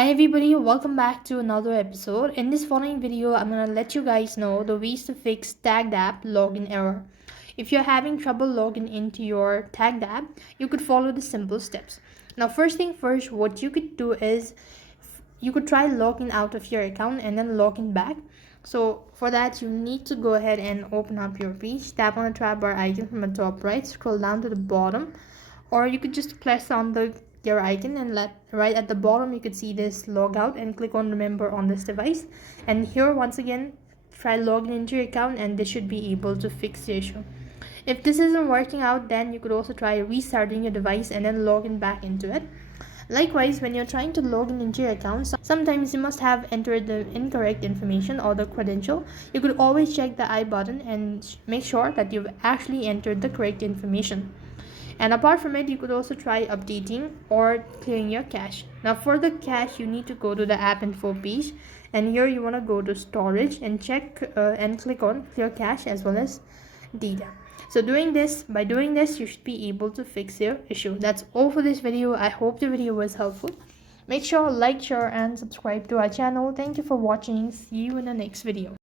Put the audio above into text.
Hi everybody, welcome back to another episode. In this following video, I'm gonna let you guys know the ways to fix tagged app login error. If you're having trouble logging into your tagged app, you could follow the simple steps. Now, first thing first, what you could do is you could try logging out of your account and then logging back. So for that, you need to go ahead and open up your page, tap on the tab bar icon from the top right, scroll down to the bottom, or you could just press on the gear icon and right at the bottom you could see this logout and click on remember on this device, and here once again try logging into your account and this should be able to fix the issue. If this isn't working out, then you could also try restarting your device and then logging back into it. Likewise, when you're trying to log in into your account, sometimes you must have entered the incorrect information or the credential. You could always check the I button and make sure that you've actually entered the correct information. And apart from it, you could also try updating or clearing your cache. Now for the cache, you need to go to the app info page, and here you want to go to storage and check and click on clear cache as well as data. So by doing this, you should be able to fix your issue. That's all for this video. I hope the video was helpful. Make sure to like, share and subscribe to our channel. Thank you for watching. See you in the next video.